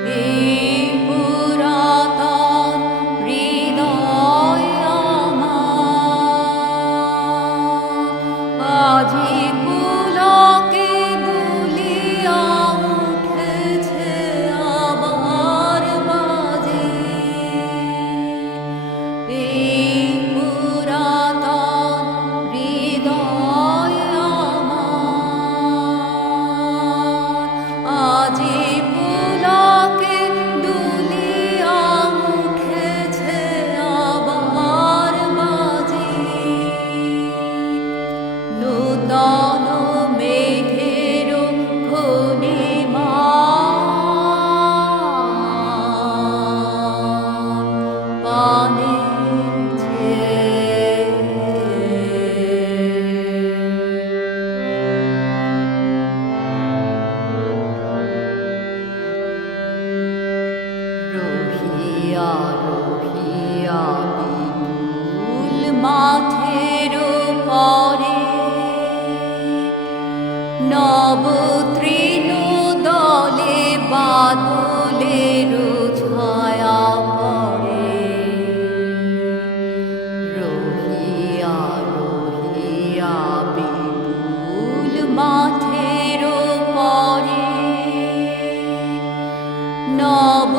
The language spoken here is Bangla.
Amen. রহিয়া বিপুল মাথের পরে নব তৃণ দলে বাদলের ছায়া পড়ে রহিয়া রহিয়া বিপুল মাথের পরে নব